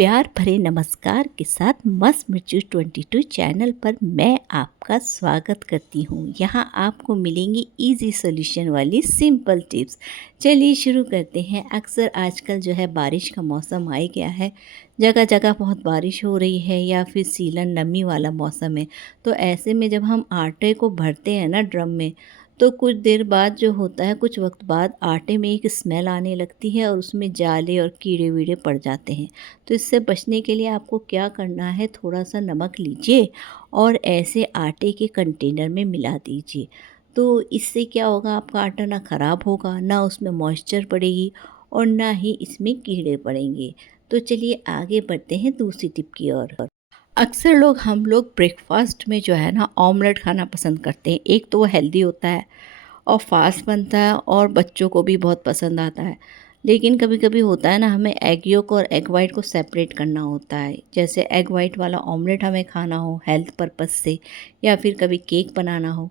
प्यार भरे नमस्कार के साथ मस्त मिर्चू 22 चैनल पर मैं आपका स्वागत करती हूँ। यहाँ आपको मिलेंगी इजी सॉल्यूशन वाली सिंपल टिप्स। चलिए शुरू करते हैं। अक्सर आजकल जो है बारिश का मौसम आ ही गया है, जगह जगह बहुत बारिश हो रही है या फिर सीलन नमी वाला मौसम है। तो ऐसे में जब हम आटे को भरते हैं ना ड्रम में, तो कुछ देर बाद जो होता है, कुछ वक्त बाद आटे में एक स्मेल आने लगती है और उसमें जाले और कीड़े वीड़े पड़ जाते हैं। तो इससे बचने के लिए आपको क्या करना है, थोड़ा सा नमक लीजिए और ऐसे आटे के कंटेनर में मिला दीजिए। तो इससे क्या होगा, आपका आटा ना ख़राब होगा, ना उसमें मॉइस्चर पड़ेगी और ना ही इसमें कीड़े पड़ेंगे। तो चलिए आगे बढ़ते हैं दूसरी टिप की ओर। अक्सर हम लोग ब्रेकफास्ट में जो है ना ऑमलेट खाना पसंद करते हैं। एक तो वो हेल्दी होता है और फास्ट बनता है और बच्चों को भी बहुत पसंद आता है। लेकिन कभी कभी होता है ना, हमें एग योक और एग वाइट को सेपरेट करना होता है। जैसे एग वाइट वाला ऑमलेट हमें खाना हो हेल्थ पर्पस से, या फिर कभी केक बनाना हो,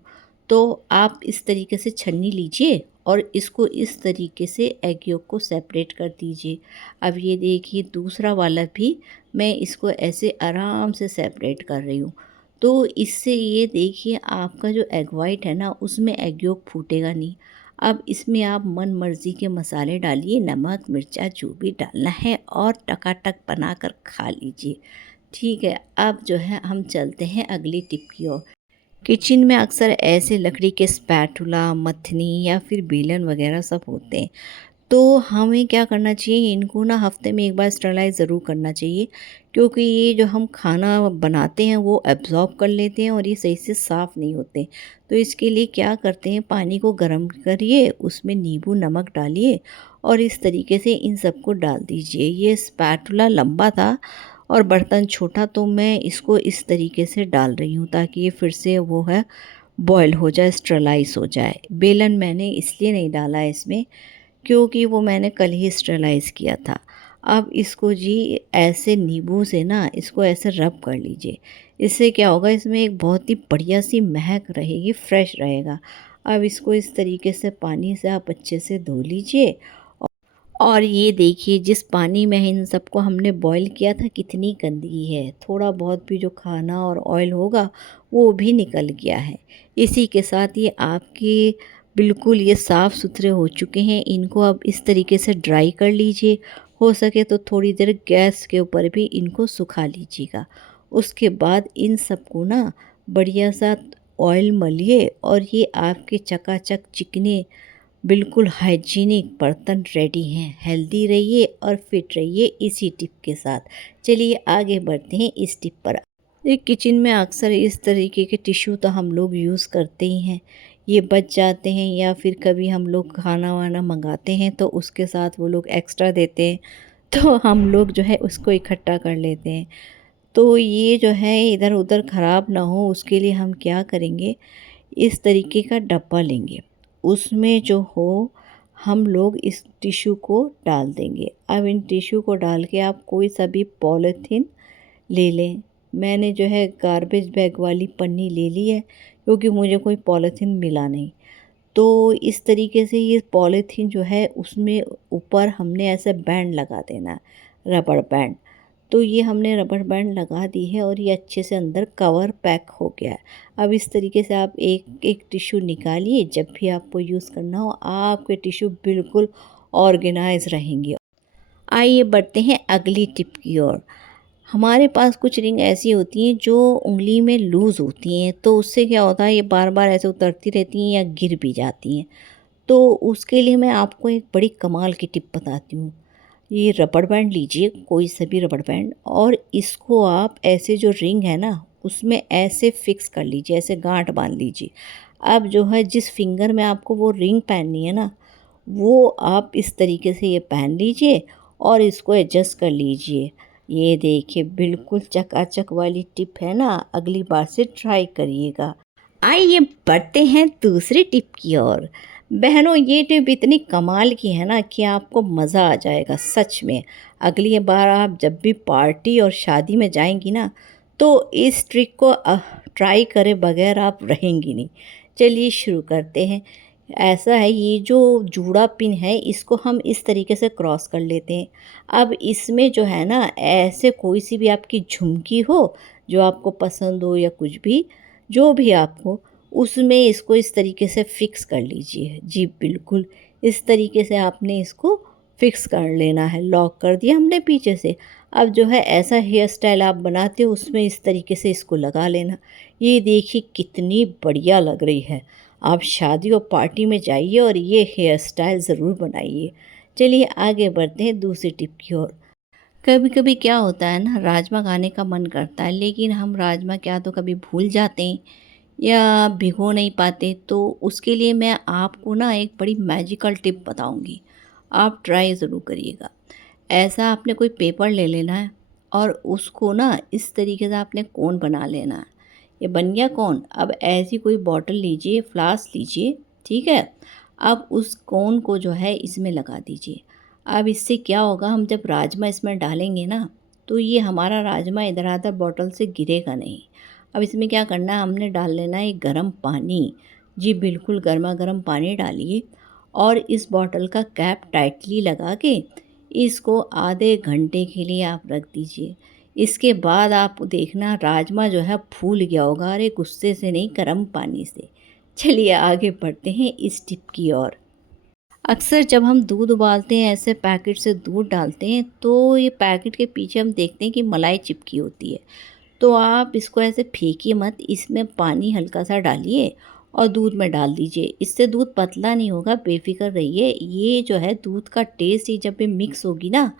तो आप इस तरीके से छन्नी लीजिए और इसको इस तरीके से एग योक को सेपरेट कर दीजिए। अब ये देखिए दूसरा वाला भी मैं इसको ऐसे आराम से सेपरेट कर रही हूँ। तो इससे ये देखिए आपका जो एग वाइट है ना, उसमें एग योक फूटेगा नहीं। अब इसमें आप मन मर्ज़ी के मसाले डालिए, नमक मिर्चा जो भी डालना है, और टकाटक बनाकर खा लीजिए। ठीक है, अब जो है हम चलते हैं अगली टिप की ओर। किचन में अक्सर ऐसे लकड़ी के स्पैटुला, मथनी या फिर बेलन वगैरह सब होते हैं। तो हमें क्या करना चाहिए, इनको ना हफ्ते में एक बार स्टरलाइज़ ज़रूर करना चाहिए, क्योंकि ये जो हम खाना बनाते हैं वो एब्ज़ॉर्ब कर लेते हैं और ये सही से साफ़ नहीं होते। तो इसके लिए क्या करते हैं, पानी को गर्म करिए, उसमें नींबू नमक डालिए और इस तरीके से इन सबको डाल दीजिए। ये स्पैटुला लंबा था और बर्तन छोटा, तो मैं इसको इस तरीके से डाल रही हूँ ताकि ये फिर से वो है बॉयल हो जाए, स्टरलाइज़ हो जाए। बेलन मैंने इसलिए नहीं डाला है इसमें, क्योंकि वो मैंने कल ही स्टरलाइज़ किया था। अब इसको जी ऐसे नींबू से ना इसको ऐसे रब कर लीजिए। इससे क्या होगा, इसमें एक बहुत ही बढ़िया सी महक रहेगी, फ्रेश रहेगा। अब इसको इस तरीके से पानी से आप अच्छे से धो लीजिए। और ये देखिए जिस पानी में इन सबको हमने बॉईल किया था, कितनी गंदगी है। थोड़ा बहुत भी जो खाना और ऑयल होगा वो भी निकल गया है। इसी के साथ ये आपके बिल्कुल ये साफ़ सुथरे हो चुके हैं। इनको अब इस तरीके से ड्राई कर लीजिए। हो सके तो थोड़ी देर गैस के ऊपर भी इनको सुखा लीजिएगा। उसके बाद इन सबको ना बढ़िया सा ऑयल मलिए और ये आपके चकाचक चिकने बिल्कुल हाइजीनिक बर्तन रेडी हैं। हेल्दी रहिए और फिट रहिए इसी टिप के साथ। चलिए आगे बढ़ते हैं इस टिप पर। ये किचन में अक्सर इस तरीके के टिश्यू तो हम लोग यूज़ करते ही हैं। ये बच जाते हैं या फिर कभी हम लोग खाना वाना मंगाते हैं तो उसके साथ वो लोग एक्स्ट्रा देते हैं, तो हम लोग जो है उसको इकट्ठा कर लेते हैं। तो ये जो है इधर उधर ख़राब ना हो, उसके लिए हम क्या करेंगे, इस तरीके का डब्बा लेंगे, उसमें जो हो हम लोग इस टिश्यू को डाल देंगे। अब इन टिश्यू को डाल के आप कोई सा भी पॉलीथीन ले लें। मैंने जो है गार्बेज बैग वाली पन्नी ले ली है, क्योंकि मुझे कोई पॉलीथीन मिला नहीं। तो इस तरीके से ये पॉलीथीन जो है उसमें ऊपर हमने ऐसे बैंड लगा देना है, रबड़ बैंड। तो ये हमने रबड़ बैंड लगा दी है और ये अच्छे से अंदर कवर पैक हो गया है। अब इस तरीके से आप एक एक टिश्यू निकालिए, जब भी आपको यूज़ करना हो आपके टिश्यू बिल्कुल ऑर्गेनाइज रहेंगे। आइए बढ़ते हैं अगली टिप की ओर। हमारे पास कुछ रिंग ऐसी होती हैं जो उंगली में लूज़ होती हैं, तो उससे क्या होता है, ये बार बार ऐसे उतरती रहती हैं या गिर भी जाती हैं। तो उसके लिए मैं आपको एक बड़ी कमाल की टिप बताती हूँ। ये रबड़ बैंड लीजिए, कोई सा भी रबड़ बैंड, और इसको आप ऐसे जो रिंग है ना उसमें ऐसे फिक्स कर लीजिए, ऐसे गांठ बांध लीजिए। अब जो है जिस फिंगर में आपको वो रिंग पहननी है ना, वो आप इस तरीके से ये पहन लीजिए और इसको एडजस्ट कर लीजिए। ये देखिए बिल्कुल चकाचक वाली टिप है ना, अगली बार से ट्राई करिएगा। आइए बढ़ते हैं दूसरी टिप की ओर। बहनों, ये टिप इतनी कमाल की है ना कि आपको मज़ा आ जाएगा सच में। अगली बार आप जब भी पार्टी और शादी में जाएंगी ना, तो इस ट्रिक को ट्राई करे बगैर आप रहेंगी नहीं। चलिए शुरू करते हैं। ऐसा है, ये जो जूड़ा पिन है इसको हम इस तरीके से क्रॉस कर लेते हैं। अब इसमें जो है ना, ऐसे कोई सी भी आपकी झुमकी हो जो आपको पसंद हो या कुछ भी, जो भी आपको, उसमें इसको इस तरीके से फ़िक्स कर लीजिए। जी बिल्कुल, इस तरीके से आपने इसको फ़िक्स कर लेना है। लॉक कर दिया हमने पीछे से। अब जो है ऐसा हेयर स्टाइल आप बनाते हो उसमें इस तरीके से इसको लगा लेना। ये देखिए कितनी बढ़िया लग रही है। आप शादी और पार्टी में जाइए और ये हेयर स्टाइल ज़रूर बनाइए। चलिए आगे बढ़ते हैं दूसरी टिप की ओर। कभी कभी क्या होता है ना, राजमा खाने का मन करता है लेकिन हम राजमा क्या तो कभी भूल जाते हैं या भिगो नहीं पाते, तो उसके लिए मैं आपको ना एक बड़ी मैजिकल टिप बताऊंगी। आप ट्राई ज़रूर करिएगा। ऐसा आपने कोई पेपर ले लेना है और उसको ना इस तरीके से आपने कोन बना लेना है। ये बन गया कोन। अब ऐसी कोई बॉटल लीजिए, फ्लास्क लीजिए, ठीक है। अब उस कोन को जो है इसमें लगा दीजिए। अब इससे क्या होगा, हम जब राजमा इसमें डालेंगे ना, तो ये हमारा राजमा इधर उधर बॉटल से गिरेगा नहीं। अब इसमें क्या करना है, हमने डाल लेना है गर्म पानी। जी बिल्कुल, गर्मा गर्म पानी डालिए और इस बॉटल का कैप टाइटली लगा के इसको आधे घंटे के लिए आप रख दीजिए। इसके बाद आप देखना राजमा जो है फूल गया होगा। अरे गुस्से से नहीं, गर्म पानी से। चलिए आगे बढ़ते हैं इस टिप की ओर। अक्सर जब हम दूध उबालते हैं, ऐसे पैकेट से दूध डालते हैं, तो ये पैकेट के पीछे हम देखते हैं कि मलाई चिपकी होती है। तो आप इसको ऐसे फेंकिए मत, इसमें पानी हल्का सा डालिए और दूध में डाल दीजिए। इससे दूध पतला नहीं होगा, बेफ़िक्र रहिए। ये जो है दूध का टेस्ट ही जब ये मिक्स होगी ना,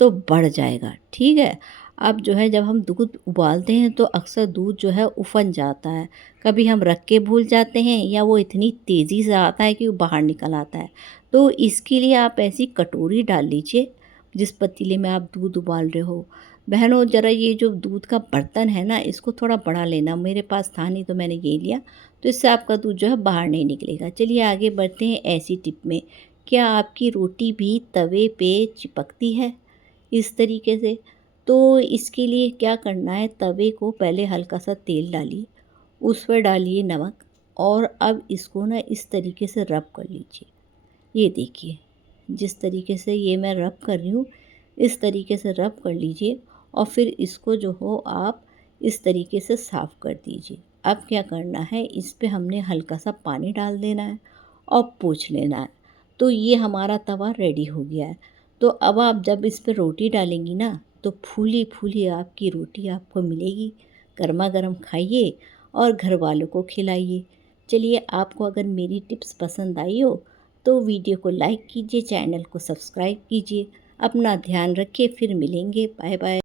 तो बढ़ जाएगा, ठीक है। अब जो है जब हम दूध उबालते हैं तो अक्सर दूध जो है उफन जाता है। कभी हम रख के भूल जाते हैं या वो इतनी तेज़ी से आता है कि वो बाहर निकल आता है। तो इसके लिए आप ऐसी कटोरी डाल लीजिए जिस पतीले में आप दूध उबाल रहे हो। बहनों, ज़रा ये जो दूध का बर्तन है ना, इसको थोड़ा बड़ा लेना। मेरे पास था नहीं तो मैंने ये लिया। तो इससे आपका दूध जो है बाहर नहीं निकलेगा। चलिए आगे बढ़ते हैं ऐसी टिप में। क्या आपकी रोटी भी तवे पे चिपकती है इस तरीके से? तो इसके लिए क्या करना है, तवे को पहले हल्का सा तेल डालिए, उस पर डालिए नमक और अब इसको ना इस तरीके से रब कर लीजिए। ये देखिए, जिस तरीके से ये मैं रब कर रही हूँ, इस तरीके से रब कर लीजिए और फिर इसको जो हो आप इस तरीके से साफ़ कर दीजिए। अब क्या करना है, इस पे हमने हल्का सा पानी डाल देना है और पोंछ लेना है। तो ये हमारा तवा रेडी हो गया है। तो अब आप जब इस पे रोटी डालेंगी ना, तो फूली-फूली आपकी रोटी आपको मिलेगी। गरमा-गरम खाइए और घरवालों को खिलाइए। चलिए, आपको अगर मेरी टिप्स पसंद आई हो तो वीडियो को लाइक कीजिए, चैनल को सब्सक्राइब कीजिए। अपना ध्यान रखिए, फिर मिलेंगे। Bye bye.